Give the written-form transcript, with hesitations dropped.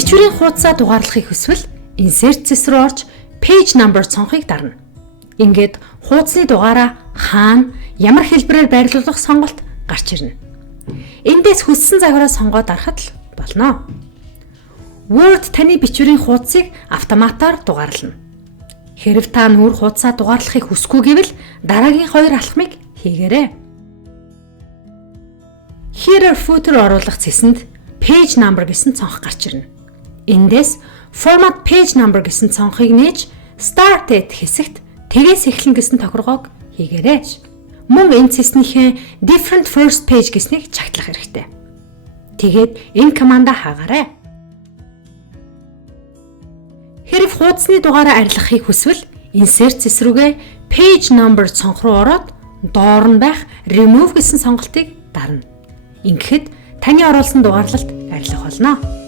Бичвэрийн хуудасаа дугаарлахыг хүсвэл insert зэс рүү орж page number цонхыг дарна. Ингээд хуудасны дугаараа хаана ямар хэлбэрээр байрлуулах сонголт гарч ирнэ. Эндээс хүссэн загвараа сонгоод дарахад л болно. Word таны бичвэрийн хуудасыг автоматар дугаарлана. Хэрэв та нүүр хуудасаа дугаарлахыг хүсэхгүй гэвэл дараагийн 2 алхмыг хийгээрэй. Header footer оруулах цэсэнд page number гэсэн цонх гарч ирнэ. Эндээс format page number гэсэн цонхыг нээж start at хэсэгт тэгээс эхлэн гэсэн тохиргоог хийгээрэй. Мөн энэ цэснийхээ different first page гэснийг чагтлах хэрэгтэй. Тэгээд энэ командаа хаагаарай. Хэрэг хуудасны дугаараа арилгахыг хүсвэл insert зэс рүүгээ page number цонх руу ороод доор нь байх remove гэсэн сонголтыг дарна. Ингэхэд таны оруулсан дугаарлалт арилгах болно.